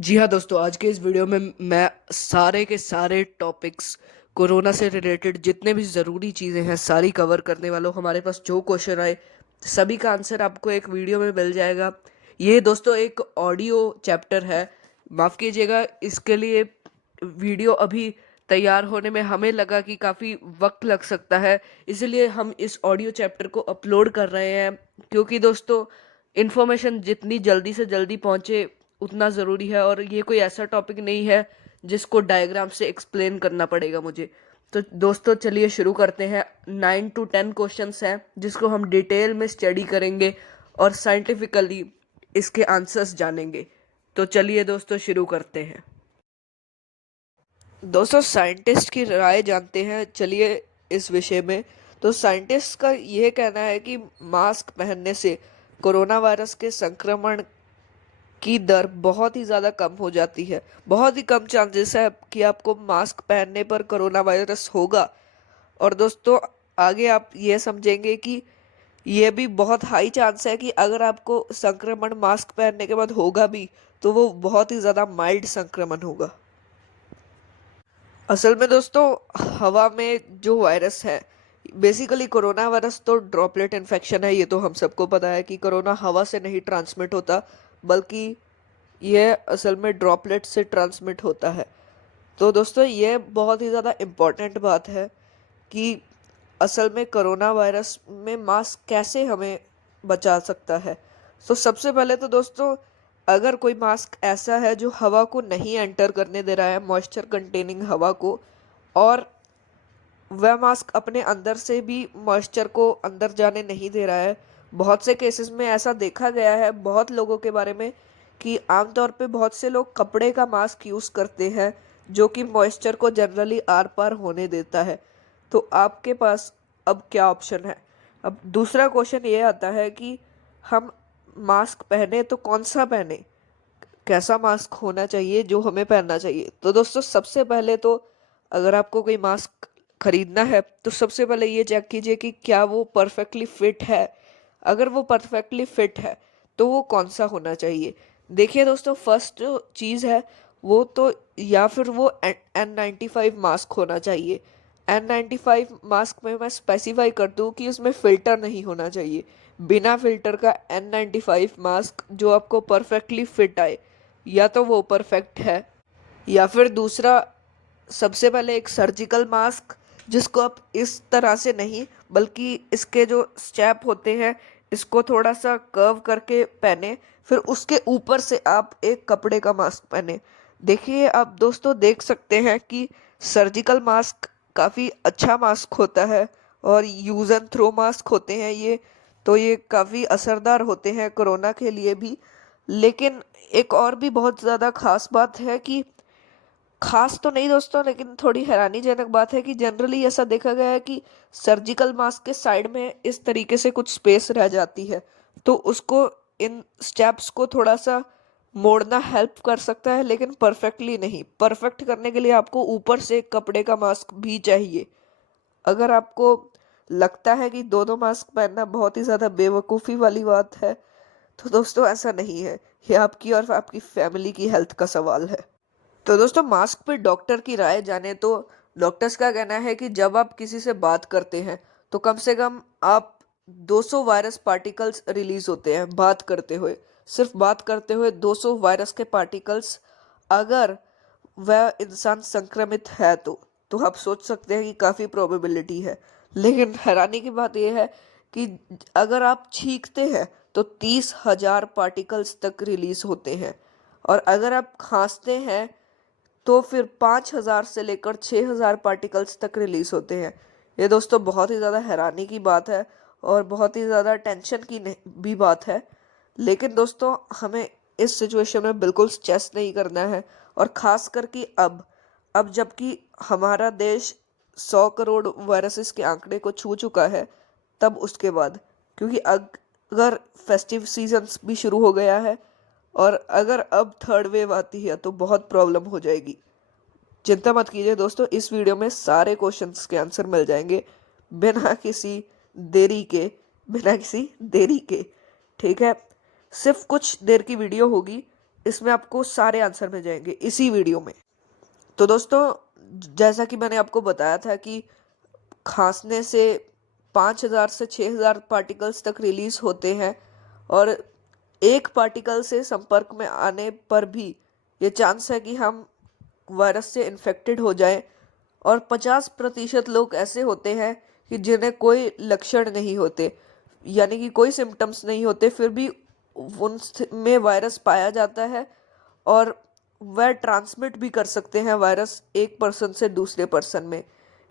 जी हाँ दोस्तों, आज के इस वीडियो में मैं सारे के सारे टॉपिक्स कोरोना से रिलेटेड जितने भी ज़रूरी चीज़ें हैं सारी कवर करने वाला हूँ। हमारे पास जो क्वेश्चन आए सभी का आंसर आपको एक वीडियो में मिल जाएगा। ये दोस्तों एक ऑडियो चैप्टर है, माफ़ कीजिएगा इसके लिए वीडियो अभी तैयार होने में हमें लगा कि काफ़ी वक्त लग सकता है, इसलिए हम इस ऑडियो चैप्टर को अपलोड कर रहे हैं। क्योंकि दोस्तों इन्फॉर्मेशन जितनी जल्दी से जल्दी पहुँचे उतना ज़रूरी है, और ये कोई ऐसा टॉपिक नहीं है जिसको डायग्राम से एक्सप्लेन करना पड़ेगा मुझे। तो दोस्तों चलिए शुरू करते हैं। 9 to 10 क्वेश्चंस हैं जिसको हम डिटेल में स्टडी करेंगे और साइंटिफिकली इसके आंसर्स जानेंगे। तो चलिए दोस्तों शुरू करते हैं। दोस्तों साइंटिस्ट की राय जानते हैं, चलिए इस विषय में। तो साइंटिस्ट का यह कहना है कि मास्क पहनने से कोरोना वायरस के संक्रमण की दर बहुत ही ज़्यादा कम हो जाती है। बहुत ही कम चांसेस है कि आपको मास्क पहनने पर कोरोना वायरस होगा। और दोस्तों आगे आप ये समझेंगे कि ये भी बहुत हाई चांस है कि अगर आपको संक्रमण मास्क पहनने के बाद होगा भी तो वो बहुत ही ज़्यादा माइल्ड संक्रमण होगा। असल में दोस्तों हवा में जो वायरस है, बेसिकली कोरोना वायरस तो ड्रॉपलेट इन्फेक्शन है। ये तो हम सबको पता है कि कोरोना हवा से नहीं ट्रांसमिट होता, बल्कि यह असल में ड्रॉपलेट से ट्रांसमिट होता है। तो दोस्तों ये बहुत ही ज़्यादा इम्पॉर्टेंट बात है कि असल में कोरोना वायरस में मास्क कैसे हमें बचा सकता है। तो सबसे पहले तो दोस्तों अगर कोई मास्क ऐसा है जो हवा को नहीं एंटर करने दे रहा है, मॉइस्चर कंटेनिंग हवा को, और वह मास्क अपने अंदर से भी मॉइस्चर को अंदर जाने नहीं दे रहा है। बहुत से केसेस में ऐसा देखा गया है बहुत लोगों के बारे में कि आमतौर पे बहुत से लोग कपड़े का मास्क यूज़ करते हैं जो कि मॉइस्चर को जनरली आर पार होने देता है। तो आपके पास अब क्या ऑप्शन है? अब दूसरा क्वेश्चन ये आता है कि हम मास्क पहने तो कौन सा पहने, कैसा मास्क होना चाहिए जो हमें पहनना चाहिए। तो दोस्तों सबसे पहले तो अगर आपको कोई मास्क खरीदना है तो सबसे पहले ये चेक कीजिए कि क्या वो परफेक्टली फिट है। अगर वो परफेक्टली फिट है तो वो कौन सा होना चाहिए। देखिए दोस्तों फर्स्ट जो चीज़ है वो तो या फिर वो N95 मास्क होना चाहिए। N95 मास्क में मैं स्पेसिफाई कर दूं कि उसमें फ़िल्टर नहीं होना चाहिए। बिना फ़िल्टर का N95 मास्क जो आपको परफेक्टली फिट आए, या तो वो परफेक्ट है, या फिर दूसरा सबसे पहले एक सर्जिकल मास्क जिसको आप इस तरह से नहीं बल्कि इसके जो स्ट्रैप होते हैं इसको थोड़ा सा कर्व करके पहने, फिर उसके ऊपर से आप एक कपड़े का मास्क पहने। देखिए आप दोस्तों देख सकते हैं कि सर्जिकल मास्क काफ़ी अच्छा मास्क होता है और यूज़ एंड थ्रो मास्क होते हैं ये, तो ये काफ़ी असरदार होते हैं कोरोना के लिए भी। लेकिन एक और भी बहुत ज़्यादा ख़ास बात है कि, खास तो नहीं दोस्तों लेकिन थोड़ी हैरानीजनक बात है कि जनरली ऐसा देखा गया है कि सर्जिकल मास्क के साइड में इस तरीके से कुछ स्पेस रह जाती है, तो उसको इन स्टेप्स को थोड़ा सा मोड़ना हेल्प कर सकता है, लेकिन परफेक्टली नहीं। परफेक्ट करने के लिए आपको ऊपर से कपड़े का मास्क भी चाहिए। अगर आपको लगता है कि दोनों मास्क पहनना बहुत ही ज़्यादा बेवकूफ़ी वाली बात है तो दोस्तों ऐसा नहीं है। ये आपकी और आपकी फैमिली की हेल्थ का सवाल है। तो दोस्तों मास्क पे डॉक्टर की राय जाने तो डॉक्टर्स का कहना है कि जब आप किसी से बात करते हैं तो कम से कम आप 200 वायरस पार्टिकल्स रिलीज होते हैं बात करते हुए। सिर्फ बात करते हुए 200 वायरस के पार्टिकल्स, अगर वह इंसान संक्रमित है तो आप सोच सकते हैं कि काफ़ी प्रोबेबिलिटी है। लेकिन हैरानी की बात यह है कि अगर आप छींकते हैं तो 30,000 पार्टिकल्स तक रिलीज होते हैं, और अगर आप खांसते हैं तो फिर 5,000 से लेकर 6,000 पार्टिकल्स तक रिलीज होते हैं। ये दोस्तों बहुत ही ज़्यादा हैरानी की बात है और बहुत ही ज़्यादा टेंशन की भी बात है। लेकिन दोस्तों हमें इस सिचुएशन में बिल्कुल स्ट्रेस नहीं करना है, और ख़ास कर कि अब जबकि हमारा देश 100 करोड़ वायरसेस के आंकड़े को छू चुका है, तब उसके बाद, क्योंकि अगर फेस्टिव सीजन्स भी शुरू हो गया है और अगर अब थर्ड वेव आती है तो बहुत प्रॉब्लम हो जाएगी। चिंता मत कीजिए दोस्तों, इस वीडियो में सारे क्वेश्चंस के आंसर मिल जाएंगे बिना किसी देरी के, बिना किसी देरी के। ठीक है, सिर्फ कुछ देर की वीडियो होगी, इसमें आपको सारे आंसर मिल जाएंगे इसी वीडियो में। तो दोस्तों, जैसा कि मैंने आपको बताया था कि खांसने से 5,000 से 6,000 पार्टिकल्स तक रिलीज होते हैं, और एक पार्टिकल से संपर्क में आने पर भी ये चांस है कि हम वायरस से इन्फेक्टेड हो जाएं। और 50% लोग ऐसे होते हैं कि जिन्हें कोई लक्षण नहीं होते, यानी कि कोई सिम्टम्स नहीं होते, फिर भी उन में वायरस पाया जाता है और वह ट्रांसमिट भी कर सकते हैं वायरस एक पर्सन से दूसरे पर्सन में।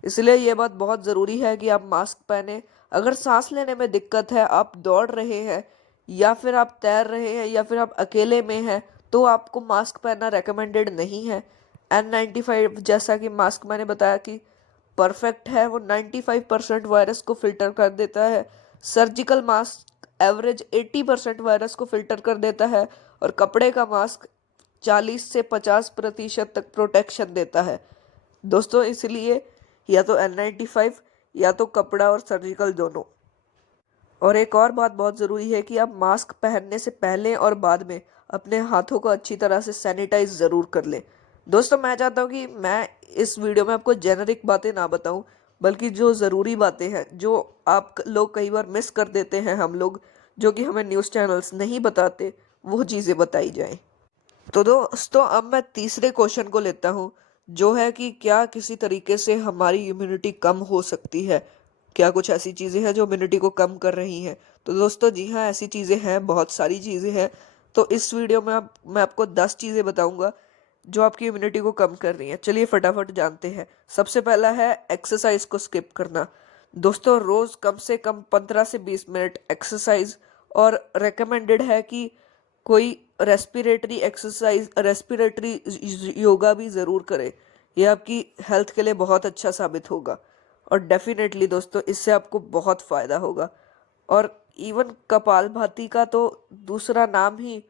इसलिए ये बात बहुत ज़रूरी है कि आप मास्क पहने। अगर सांस लेने में दिक्कत है, आप दौड़ रहे हैं या फिर आप तैर रहे हैं या फिर आप अकेले में हैं, तो आपको मास्क पहनना रेकमेंडेड नहीं है। N95 जैसा कि मास्क मैंने बताया कि परफेक्ट है, वो 95% वायरस को फिल्टर कर देता है। सर्जिकल मास्क एवरेज 80% वायरस को फिल्टर कर देता है, और कपड़े का मास्क 40 से 50% तक प्रोटेक्शन देता है दोस्तों। इसलिए या तो N95 या तो कपड़ा और सर्जिकल दोनों। और एक और बात बहुत ज़रूरी है कि आप मास्क पहनने से पहले और बाद में अपने हाथों को अच्छी तरह से सैनिटाइज ज़रूर कर लें। दोस्तों, मैं चाहता हूँ कि मैं इस वीडियो में आपको जेनरिक बातें ना बताऊँ, बल्कि जो ज़रूरी बातें हैं, जो आप लोग कई बार मिस कर देते हैं, हम लोग जो कि हमें न्यूज़ चैनल्स नहीं बताते, वो चीज़ें बताई जाएँ। तो दोस्तों, अब मैं तीसरे क्वेश्चन को लेता हूँ, जो है कि क्या किसी तरीके से हमारी इम्यूनिटी कम हो सकती है? क्या कुछ ऐसी चीज़ें हैं जो इम्यूनिटी को कम कर रही हैं? तो दोस्तों जी हाँ, ऐसी चीज़ें हैं, बहुत सारी चीज़ें हैं। तो इस वीडियो में मैं आपको 10 चीज़ें बताऊंगा जो आपकी इम्यूनिटी को कम कर रही हैं। चलिए फटाफट जानते हैं। सबसे पहला है एक्सरसाइज को स्किप करना। दोस्तों, रोज़ कम से कम 15 से 20 मिनट एक्सरसाइज, और रिकमेंडेड है कि कोई रेस्पिरेटरी एक्सरसाइज, रेस्पिरेटरी योगा भी ज़रूर करें। ये आपकी हेल्थ के लिए बहुत अच्छा साबित होगा, और डेफिनेटली दोस्तों इससे आपको बहुत फ़ायदा होगा। और इवन कपालभाति का तो दूसरा नाम ही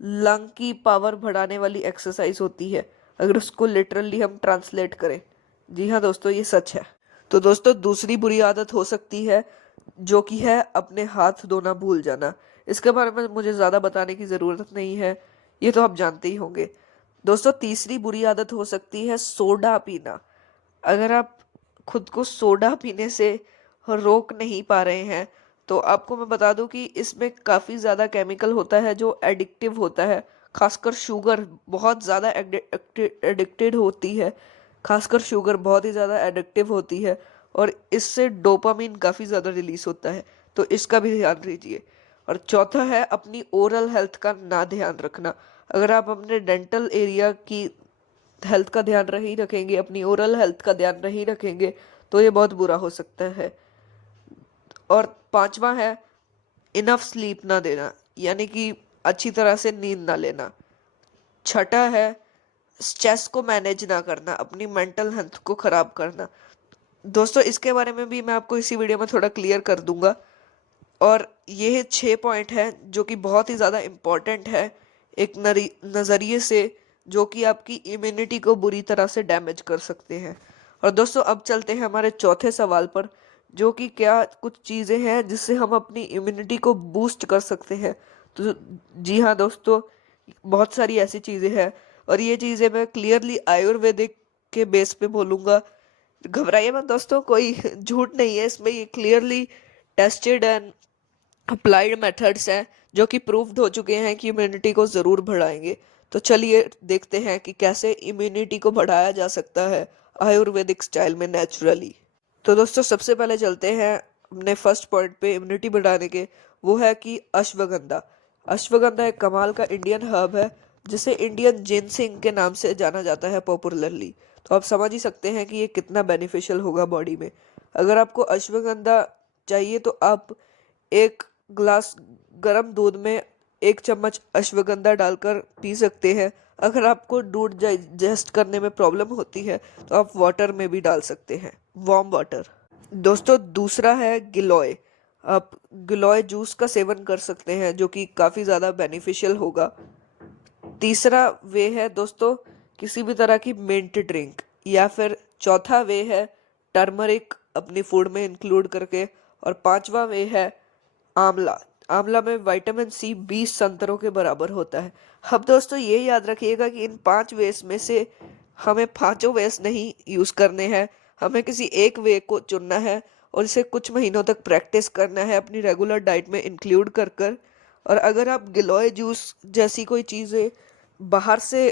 लंग की पावर बढ़ाने वाली एक्सरसाइज होती है, अगर उसको लिटरली हम ट्रांसलेट करें। जी हाँ दोस्तों, ये सच है। तो दोस्तों, दूसरी बुरी आदत हो सकती है जो कि है अपने हाथ धोना भूल जाना। इसके बारे में मुझे ज़्यादा बताने की ज़रूरत नहीं है, ये तो आप जानते ही होंगे। दोस्तों, तीसरी बुरी आदत हो सकती है सोडा पीना। अगर आप खुद को सोडा पीने से रोक नहीं पा रहे हैं, तो आपको मैं बता दूं कि इसमें काफ़ी ज़्यादा केमिकल होता है जो एडिक्टिव होता है। खासकर शुगर बहुत ज़्यादा एडिक्टेड होती है। खासकर शुगर बहुत ही ज़्यादा एडिक्टिव होती है, और इससे डोपामिन काफ़ी ज़्यादा रिलीज होता है, तो इसका भी ध्यान दीजिए। और चौथा है अपनी ओरल हेल्थ का ना ध्यान रखना। अगर आप अपने डेंटल एरिया की हेल्थ का ध्यान नहीं रखेंगे, अपनी ओरल हेल्थ का ध्यान नहीं रखेंगे, तो ये बहुत बुरा हो सकता है। और पांचवा है इनफ स्लीप ना देना, यानी कि अच्छी तरह से नींद ना लेना। छठा है स्ट्रेस को मैनेज ना करना, अपनी मेंटल हेल्थ को खराब करना। दोस्तों, इसके बारे में भी मैं आपको इसी वीडियो में थोड़ा क्लियर कर दूंगा। और ये 6 पॉइंट हैं जो कि बहुत ही ज़्यादा इम्पोर्टेंट है एक नज़रिए से, जो कि आपकी इम्यूनिटी को बुरी तरह से डैमेज कर सकते हैं। और दोस्तों, अब चलते हैं हमारे चौथे सवाल पर, जो कि क्या कुछ चीज़ें हैं जिससे हम अपनी इम्यूनिटी को बूस्ट कर सकते हैं। तो जी हाँ दोस्तों, बहुत सारी ऐसी चीज़ें हैं, और ये चीज़ें मैं क्लियरली आयुर्वेदिक के बेस पे बोलूँगा। घबराइए मत दोस्तों, कोई झूठ नहीं है इसमें, ये clearly tested and applied methods हैं जो कि प्रूव्ड हो चुके हैं कि इम्यूनिटी को ज़रूर बढ़ाएंगे। तो चलिए देखते हैं कि कैसे इम्यूनिटी को बढ़ाया जा सकता है आयुर्वेदिक स्टाइल में नेचुरली। तो दोस्तों, सबसे पहले चलते हैं अपने फर्स्ट पॉइंट पे इम्यूनिटी बढ़ाने के। वो है कि अश्वगंधा। अश्वगंधा एक कमाल का इंडियन हर्ब है, जिसे इंडियन जिनसिंग के नाम से जाना जाता है पॉपुलरली। तो आप समझ ही सकते हैं कि ये कितना बेनिफिशियल होगा बॉडी में। अगर आपको अश्वगंधा चाहिए तो आप एक ग्लास गर्म दूध में 1 चम्मच अश्वगंधा डालकर पी सकते हैं। अगर आपको दूध डाइजेस्ट करने में प्रॉब्लम होती है तो आप वाटर में भी डाल सकते हैं, वार्म वाटर। दोस्तों, दूसरा है गिलोय। आप गिलोय जूस का सेवन कर सकते हैं, जो कि काफ़ी ज़्यादा बेनिफिशियल होगा। तीसरा वे है दोस्तों किसी भी तरह की मिंट ड्रिंक, या फिर चौथा वे है टर्मरिक अपनी फूड में इंक्लूड करके, और पांचवा वे है आंवला। आंवला में विटामिन सी 20 संतरों के बराबर होता है। अब दोस्तों ये याद रखिएगा कि इन 5 वेज में से हमें पांचों वेज नहीं यूज करने हैं, हमें किसी एक वे को चुनना है और इसे कुछ महीनों तक प्रैक्टिस करना है अपनी रेगुलर डाइट में इंक्लूड कर कर। और अगर आप गिलोय जूस जैसी कोई चीज़ें बाहर से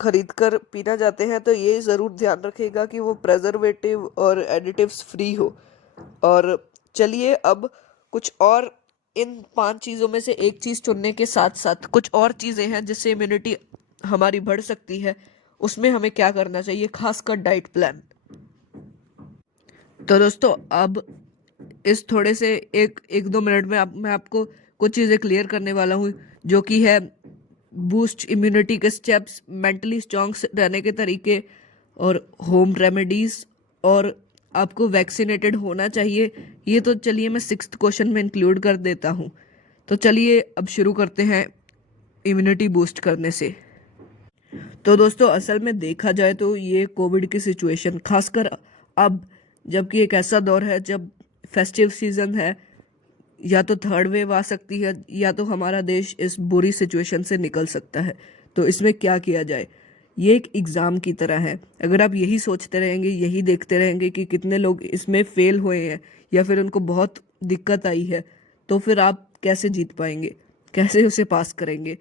खरीद कर पीना चाहते हैं तो ये ज़रूर ध्यान रखिएगा कि वो प्रेजर्वेटिव और एडिटिव्स फ्री हो। और चलिए अब कुछ और इन 5 चीज़ों में से एक चीज़ चुनने के साथ साथ कुछ और चीज़ें हैं जिससे इम्यूनिटी हमारी बढ़ सकती है, उसमें हमें क्या करना चाहिए, खासकर डाइट प्लान। तो दोस्तों अब इस थोड़े से एक एक दो मिनट में मैं आपको कुछ चीज़ें क्लियर करने वाला हूँ, जो कि है बूस्ट इम्यूनिटी के स्टेप्स, मेंटली स्ट्रांग रहने के तरीके और होम रेमेडीज, और आपको वैक्सीनेटेड होना चाहिए। ये तो चलिए मैं 6th क्वेश्चन में इंक्लूड कर देता हूँ। तो चलिए अब शुरू करते हैं इम्यूनिटी बूस्ट करने से। तो दोस्तों असल में देखा जाए तो ये कोविड की सिचुएशन, खासकर अब जबकि एक ऐसा दौर है जब फेस्टिव सीजन है, या तो थर्ड वेव आ सकती है या तो हमारा देश इस बुरी सिचुएशन से निकल सकता है। तो इसमें क्या किया जाए, ये एक एग्ज़ाम की तरह है। अगर आप यही सोचते रहेंगे, यही देखते रहेंगे कि कितने लोग इसमें फेल हुए हैं या फिर उनको बहुत दिक्कत आई है, तो फिर आप कैसे जीत पाएंगे, कैसे उसे पास करेंगे।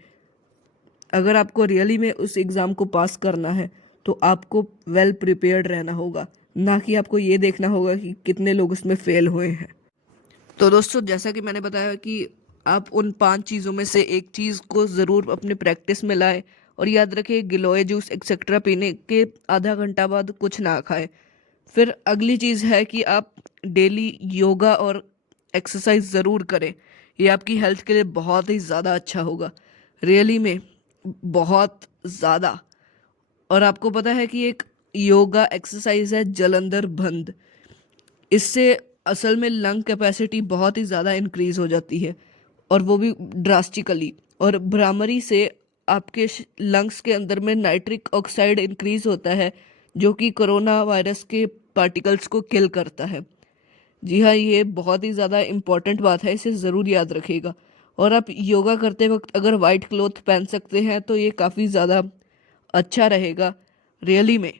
अगर आपको रियली में उस एग्ज़ाम को पास करना है तो आपको वेल प्रिपेयर्ड रहना होगा, ना कि आपको ये देखना होगा कि कितने लोग उसमें फेल हुए हैं। तो दोस्तों जैसा कि मैंने बताया कि आप उन 5 चीज़ों में से एक चीज़ को ज़रूर अपने प्रैक्टिस में लाएं, और याद रखें गिलोय जूस एक्सेट्रा पीने के आधा घंटा बाद कुछ ना खाएं। फिर अगली चीज़ है कि आप डेली योगा और एक्सरसाइज ज़रूर करें। ये आपकी हेल्थ के लिए बहुत ही ज़्यादा अच्छा होगा, रियली में बहुत ज़्यादा। और आपको पता है कि एक योगा एक्सरसाइज है जलंधर बंद, इससे असल में लंग कैपेसिटी बहुत ही ज़्यादा इंक्रीज हो जाती है, और वो भी ड्रास्टिकली। और भ्रामरी से आपके लंग्स के अंदर में नाइट्रिक ऑक्साइड इंक्रीज होता है, जो कि कोरोना वायरस के पार्टिकल्स को किल करता है। जी हाँ, ये बहुत ही ज़्यादा इम्पॉर्टेंट बात है, इसे ज़रूर याद रखिएगा। और आप योगा करते वक्त अगर वाइट क्लोथ पहन सकते हैं तो ये काफ़ी ज़्यादा अच्छा रहेगा, रियली में।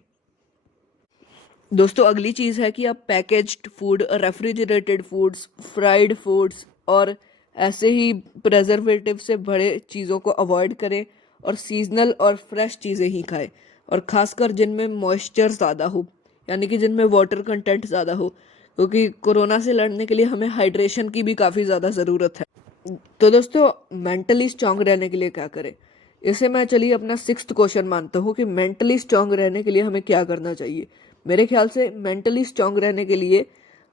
दोस्तों अगली चीज़ है कि आप packaged food, refrigerated foods, fried foods और ऐसे ही प्रेजर्वेटिव से भरे चीज़ों को अवॉइड करें और सीजनल और फ्रेश चीज़ें ही खाएं, और ख़ासकर जिनमें मॉइस्चर ज़्यादा हो, यानी कि जिनमें वाटर कंटेंट ज़्यादा हो, क्योंकि कोरोना से लड़ने के लिए हमें हाइड्रेशन की भी काफ़ी ज़्यादा ज़रूरत है। तो दोस्तों मेंटली स्ट्रांग रहने के लिए क्या करें, इसे मैं चलिए अपना 6th क्वेश्चन मानता हूँ कि मेंटली स्ट्रांग रहने के लिए हमें क्या करना चाहिए। मेरे ख्याल से मेंटली स्ट्रांग रहने के लिए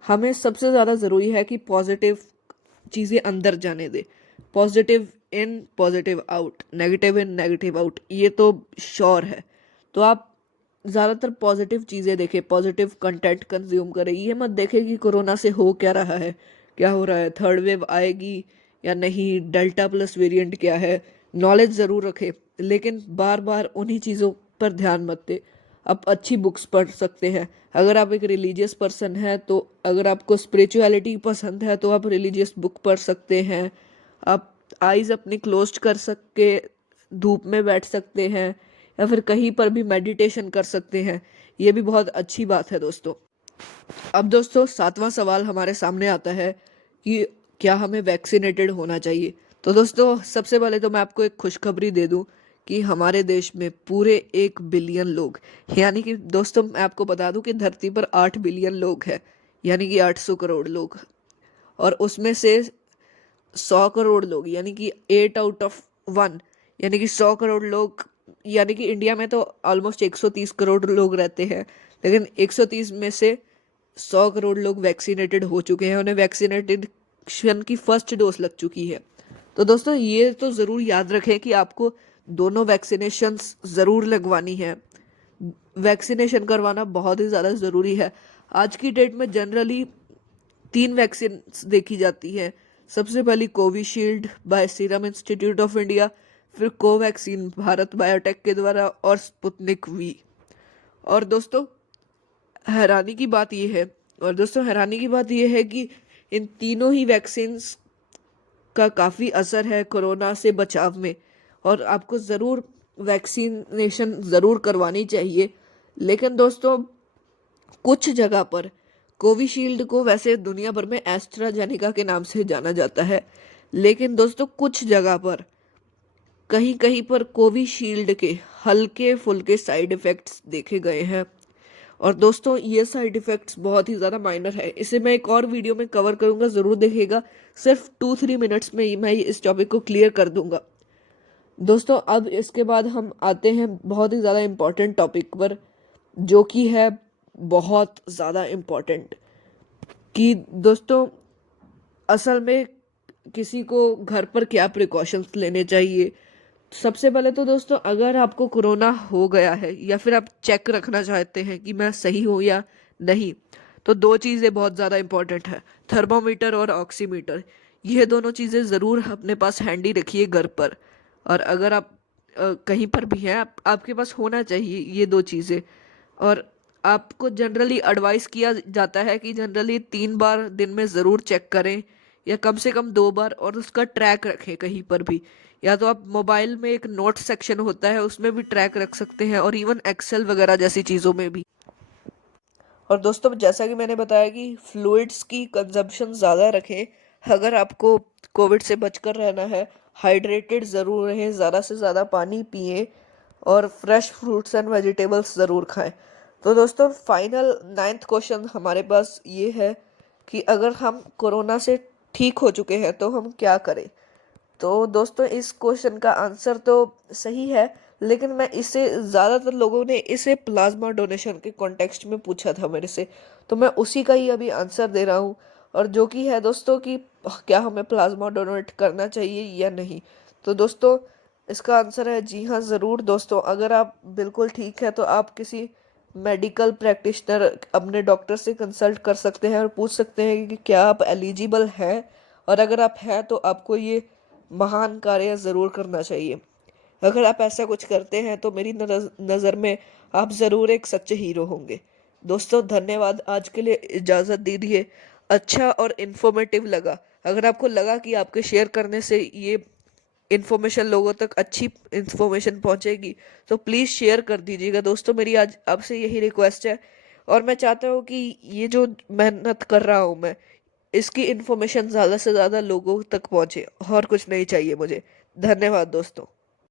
हमें सबसे ज़्यादा ज़रूरी है कि पॉजिटिव चीज़ें अंदर जाने दे। Positive in positive out, negative in negative out, ये तो श्योर है। तो आप ज़्यादातर पॉजिटिव चीज़ें देखें, पॉजिटिव कंटेंट कंज्यूम करें। ये मत देखें कि कोरोना से हो क्या रहा है, क्या हो रहा है, थर्ड वेव आएगी या नहीं, डेल्टा प्लस वेरिएंट क्या है। नॉलेज ज़रूर रखें, लेकिन बार बार उन्हीं चीज़ों पर ध्यान मत दें। आप अच्छी बुक्स पढ़ सकते हैं। अगर आप एक रिलीजियस पर्सन हैं तो, अगर आपको स्पिरिचुअलिटी पसंद है तो आप रिलीजियस बुक पढ़ सकते हैं। आप आइज़ अपनी क्लोज्ड कर सके धूप में बैठ सकते हैं, या फिर कहीं पर भी मेडिटेशन कर सकते हैं। ये भी बहुत अच्छी बात है दोस्तों। अब दोस्तों 7वां सवाल हमारे सामने आता है कि क्या हमें वैक्सीनेटेड होना चाहिए। तो दोस्तों सबसे पहले तो मैं आपको एक खुशखबरी दे दूं कि हमारे देश में पूरे 1 बिलियन लोग, यानी कि दोस्तों मैं आपको बता दूं कि धरती पर 8 बिलियन लोग हैं, यानी कि 800 करोड़ लोग। और उसमें से 100 करोड़ लोग, यानी कि 8 आउट ऑफ 1, यानी कि 100 करोड़ लोग, यानी कि इंडिया में तो ऑलमोस्ट 130 करोड़ लोग रहते हैं, लेकिन 130 में से 100 करोड़ लोग वैक्सीनेटेड हो चुके हैं, उन्हें वैक्सीनेटेशन की फर्स्ट डोज लग चुकी है। तो दोस्तों ये तो ज़रूर याद रखें कि आपको दोनों वैक्सीनेशंस ज़रूर लगवानी है। वैक्सीनेशन करवाना बहुत ही ज़्यादा ज़रूरी है। आज की डेट में जनरली 3 वैक्सीन देखी जाती हैं। सबसे पहली Covishield by Serum Institute of India, फिर कोवैक्सीन भारत बायोटेक के द्वारा, और स्पुतनिक वी। और दोस्तों हैरानी की बात यह है, कि इन तीनों ही वैक्सीन्स का काफ़ी असर है कोरोना से बचाव में, और आपको ज़रूर वैक्सीनेशन ज़रूर करवानी चाहिए। लेकिन दोस्तों, कुछ जगह पर कोविशील्ड को वैसे दुनिया भर में एस्ट्राजेनेका के नाम से जाना जाता है, लेकिन दोस्तों कुछ जगह पर कहीं कहीं पर कोविशील्ड के हल्के फुल्के साइड इफ़ेक्ट्स देखे गए हैं। और दोस्तों, ये साइड इफ़ेक्ट्स बहुत ही ज़्यादा माइनर है। इसे मैं एक और वीडियो में कवर करूँगा, ज़रूर देखिएगा। सिर्फ 2-3 मिनट्स में ही मैं इस टॉपिक को क्लियर कर दूंगा। दोस्तों, अब इसके बाद हम आते हैं बहुत ही ज़्यादा इम्पोर्टेंट टॉपिक पर, जो कि है बहुत ज़्यादा इम्पोर्टेंट, कि दोस्तों असल में किसी को घर पर क्या प्रिकॉशंस लेने चाहिए। सबसे पहले तो दोस्तों, अगर आपको कोरोना हो गया है या फिर आप चेक रखना चाहते हैं कि मैं सही हूँ या नहीं, तो दो चीज़ें बहुत ज़्यादा इम्पोर्टेंट है, थर्मोमीटर और ऑक्सीमीटर। ये दोनों चीज़ें ज़रूर अपने पास हैंडी रखिए घर पर। और अगर आप कहीं पर भी हैं, आपके पास होना चाहिए ये दो चीज़ें। और आपको जनरली एडवाइस किया जाता है कि जनरली 3 बार दिन में ज़रूर चेक करें, या कम से कम 2 बार, और उसका ट्रैक रखें कहीं पर भी। या तो आप मोबाइल में एक नोट सेक्शन होता है, उसमें भी ट्रैक रख सकते हैं, और इवन एक्सेल वगैरह जैसी चीज़ों में भी। और दोस्तों, जैसा कि मैंने बताया कि फ्लूइड्स की कंजम्पशन ज़्यादा रखें। अगर आपको कोविड से बचकर रहना है, हाइड्रेटेड ज़रूर रहें, ज़्यादा से ज़्यादा पानी पिएं, और फ्रेश फ्रूट्स एंड वेजिटेबल्स ज़रूर खाएं। तो दोस्तों, फाइनल 9th क्वेश्चन हमारे पास ये है कि अगर हम कोरोना से ठीक हो चुके हैं तो हम क्या करें। तो दोस्तों, इस क्वेश्चन का आंसर तो सही है, लेकिन मैं इसे ज़्यादातर लोगों ने इसे प्लाज्मा डोनेशन के कॉन्टेक्स्ट में पूछा था मेरे से, तो मैं उसी का ही अभी आंसर दे रहा हूँ। और जो कि है दोस्तों कि क्या हमें प्लाज्मा डोनेट करना चाहिए या नहीं। तो दोस्तों, इसका आंसर है जी हाँ, ज़रूर। दोस्तों, अगर आप बिल्कुल ठीक है तो आप किसी मेडिकल प्रैक्टिशनर, अपने डॉक्टर से कंसल्ट कर सकते हैं और पूछ सकते हैं कि क्या आप एलिजिबल हैं। और अगर आप हैं तो आपको ये महान कार्य ज़रूर करना चाहिए। अगर आप ऐसा कुछ करते हैं तो मेरी नज़र में आप ज़रूर एक सच्चे हीरो होंगे। दोस्तों, धन्यवाद। आज के लिए इजाज़त दीजिए। अच्छा और इन्फॉर्मेटिव लगा। अगर आपको लगा कि आपके शेयर करने से ये इन्फॉर्मेशन लोगों तक, अच्छी इन्फॉर्मेशन पहुंचेगी, तो प्लीज़ शेयर कर दीजिएगा। दोस्तों, मेरी आज आपसे यही रिक्वेस्ट है। और मैं चाहता हूँ कि ये जो मेहनत कर रहा हूँ मैं, इसकी इन्फॉर्मेशन ज़्यादा से ज़्यादा लोगों तक पहुँचे, और कुछ नहीं चाहिए मुझे। धन्यवाद दोस्तों।